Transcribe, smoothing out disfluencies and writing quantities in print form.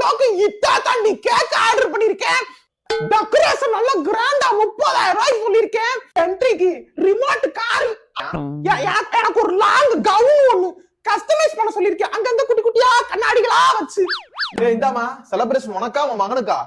கிலோக்கு இத்தா தாண்டி கேக் ஆர்டர் பண்ணிருக்கேன். டெக்கரேஷன் நல்லா கிராண்டா 30,000 ரூபாய்க்கு சொல்லிருக்கேன். என்ட்ரிக்கு ரிமோட் கார், எனக்கு ஒரு லாங் கவுன் ஒண்ணு கஸ்டமைஸ் பண்ண சொல்லிருக்கேன். அங்க குட்டி குட்டியா கண்ணாடிகளா வச்சு. இந்தாமா செலிப்ரேஷன் உனக்கா உன் மகனுக்கா?